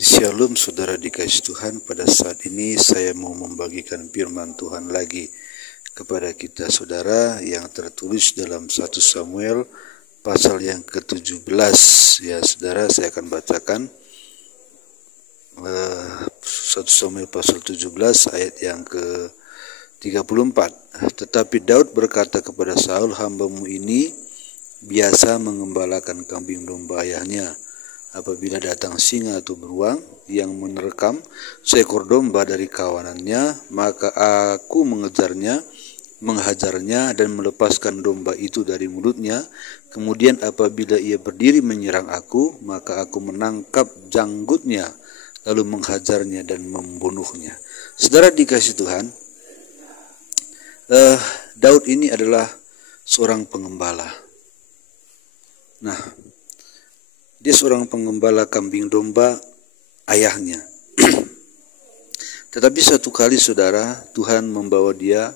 Shalom saudara dikasih Tuhan, pada saat ini saya mau membagikan firman Tuhan lagi kepada kita saudara yang tertulis dalam 1 Samuel pasal yang ke-17. Ya saudara, saya akan bacakan 1 Samuel pasal 17 ayat yang ke-34. Tetapi Daud berkata kepada Saul, "Hambamu ini biasa mengembalakan kambing domba ayahnya. Apabila datang singa atau beruang yang menerkam seekor domba dari kawanannya, maka aku mengejarnya, menghajarnya dan melepaskan domba itu dari mulutnya. Kemudian apabila ia berdiri menyerang aku, maka aku menangkap janggutnya, lalu menghajarnya dan membunuhnya." Saudara dikasih Tuhan, Daud ini adalah seorang pengembala. Nah, dia seorang pengembala kambing domba ayahnya. Tetapi satu kali saudara, Tuhan membawa dia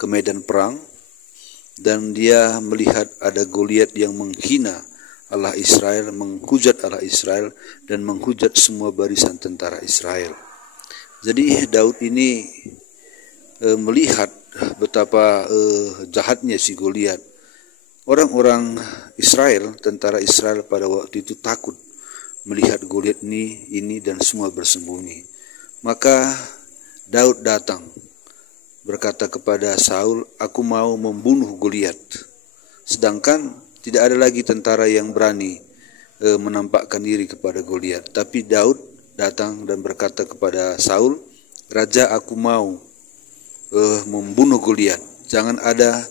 ke medan perang, dan dia melihat ada Goliat yang menghina Allah Israel, menghujat Allah Israel, dan menghujat semua barisan tentara Israel. Jadi Daud ini melihat betapa jahatnya si Goliat. Orang-orang Israel, tentara Israel pada waktu itu takut melihat Goliat ini dan semua bersembunyi. Maka Daud datang berkata kepada Saul, "Aku mau membunuh Goliat." Sedangkan tidak ada lagi tentara yang berani menampakkan diri kepada Goliat. Tapi Daud datang dan berkata kepada Saul, "Raja, aku mau membunuh Goliat. Jangan ada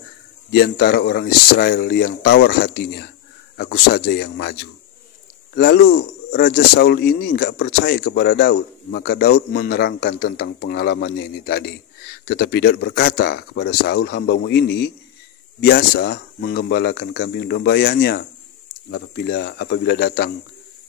di antara orang Israel yang tawar hatinya, aku saja yang maju." Lalu Raja Saul ini enggak percaya kepada Daud, maka Daud menerangkan tentang pengalamannya ini tadi. Tetapi Daud berkata kepada Saul, "Hambamu ini biasa menggembalakan kambing domba ayahnya. Apabila datang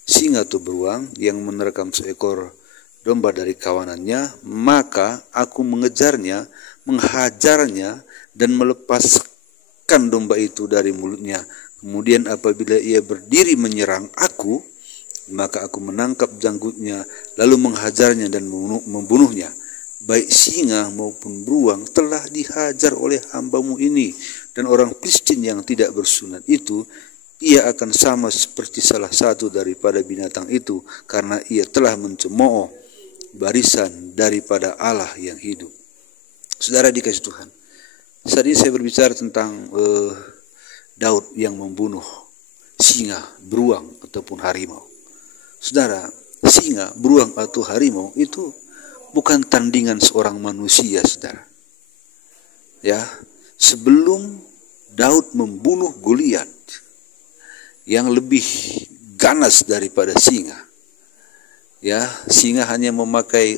singa atau beruang yang menerkam seekor domba dari kawanannya, maka aku mengejarnya, menghajarnya dan melepaskan domba itu dari mulutnya. Kemudian apabila ia berdiri menyerang aku, maka aku menangkap janggutnya, lalu menghajarnya dan membunuhnya. Baik singa maupun beruang telah dihajar oleh hambamu ini, dan orang Filistin yang tidak bersunat itu, ia akan sama seperti salah satu daripada binatang itu, karena ia telah mencemooh barisan daripada Allah yang hidup." Saudara dikasih Tuhan, saat ini saya berbicara tentang Daud yang membunuh singa, beruang, ataupun harimau. Saudara, singa, beruang, atau harimau itu bukan tandingan seorang manusia, saudara. Ya, sebelum Daud membunuh Goliat yang lebih ganas daripada singa, ya, singa hanya memakai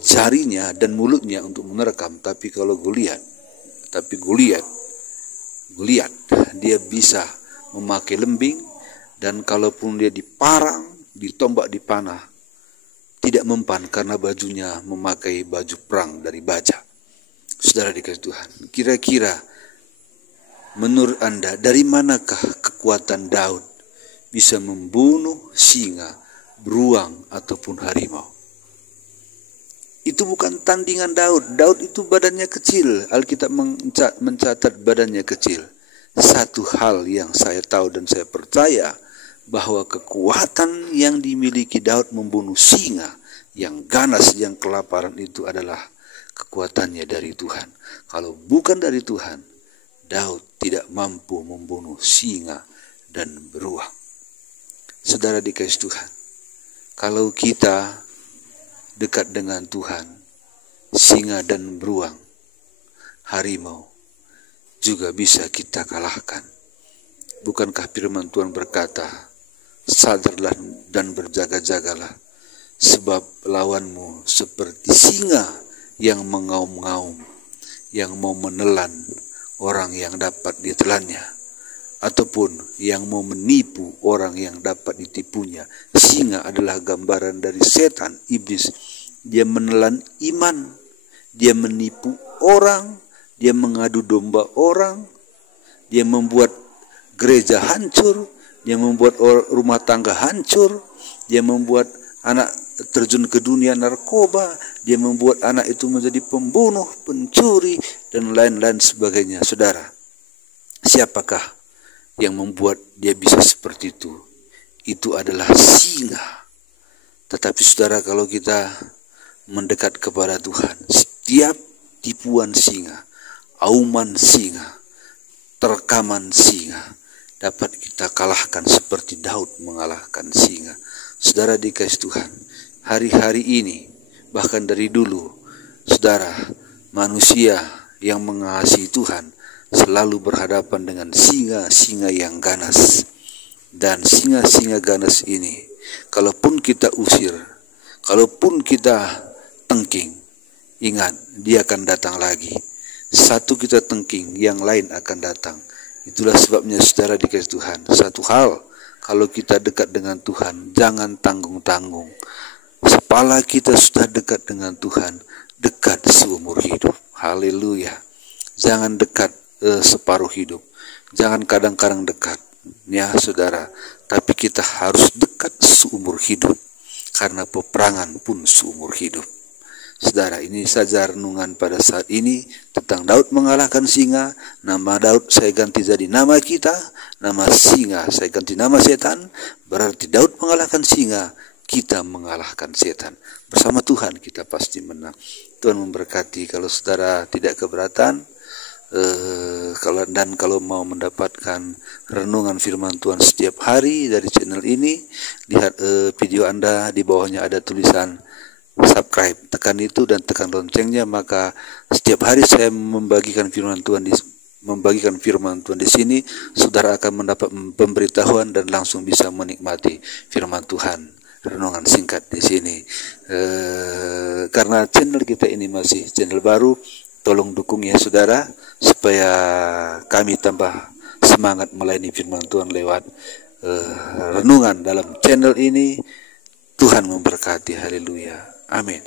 jarinya dan mulutnya untuk menerkam, tapi Goliat dia bisa memakai lembing, dan kalaupun dia diparang, ditombak, dipanah, tidak mempan karena bajunya memakai baju perang dari baja. Saudara dikasih Tuhan, kira-kira menurut Anda dari manakah kekuatan Daud bisa membunuh singa, beruang, ataupun harimau? Itu bukan tandingan Daud. Daud itu badannya kecil. Alkitab mencatat badannya kecil. Satu hal yang saya tahu dan saya percaya, bahwa kekuatan yang dimiliki Daud membunuh singa yang ganas, yang kelaparan, itu adalah kekuatannya dari Tuhan. Kalau bukan dari Tuhan, Daud tidak mampu membunuh singa dan beruang. Saudara dikasih Tuhan, kalau kita dekat dengan Tuhan, singa dan beruang, harimau juga bisa kita kalahkan. Bukankah firman Tuhan berkata, "Sadarlah dan berjaga-jagalah, sebab lawanmu seperti singa yang mengaum-ngaum, yang mau menelan orang yang dapat ditelannya, ataupun yang mau menipu orang yang dapat ditipunya." Singa adalah gambaran dari setan, iblis. Dia menelan iman, dia menipu orang, dia mengadu domba orang, dia membuat gereja hancur, dia membuat rumah tangga hancur, dia membuat anak terjun ke dunia narkoba, dia membuat anak itu menjadi pembunuh, pencuri, dan lain-lain sebagainya. Saudara, siapakah yang membuat dia bisa seperti itu? Itu adalah singa. Tetapi saudara, kalau kita mendekat kepada Tuhan, setiap tipuan singa, auman singa, terkaman singa dapat kita kalahkan seperti Daud mengalahkan singa. Saudara dikasih Tuhan, hari-hari ini bahkan dari dulu, saudara, manusia yang mengasihi Tuhan selalu berhadapan dengan singa-singa yang ganas. Dan singa-singa ganas ini, kalaupun kita usir, kalaupun kita tengking, ingat, dia akan datang lagi. Satu kita tengking, yang lain akan datang. Itulah sebabnya saudara dikasih Tuhan, satu hal, kalau kita dekat dengan Tuhan, jangan tanggung-tanggung. Sepala kita sudah dekat dengan Tuhan, dekat seumur hidup. Haleluya. Jangan dekat separuh hidup, jangan kadang-kadang dekat, ya saudara, tapi kita harus dekat seumur hidup, karena peperangan pun seumur hidup. Saudara, ini saja renungan pada saat ini tentang Daud mengalahkan singa. Nama Daud saya ganti jadi nama kita, nama singa saya ganti nama setan. Berarti Daud mengalahkan singa, kita mengalahkan setan. Bersama Tuhan kita pasti menang. Tuhan memberkati. Kalau saudara tidak keberatan, kalau mau mendapatkan renungan firman Tuhan setiap hari dari channel ini, lihat video Anda, di bawahnya ada tulisan subscribe, tekan itu dan tekan loncengnya, maka setiap hari saya membagikan firman Tuhan di sini, saudara akan mendapat pemberitahuan dan langsung bisa menikmati firman Tuhan. Renungan singkat di sini. Karena channel kita ini masih channel baru, tolong dukung ya saudara, supaya kami tambah semangat melayani firman Tuhan lewat renungan dalam channel ini. Tuhan memberkati. Haleluya. Amin.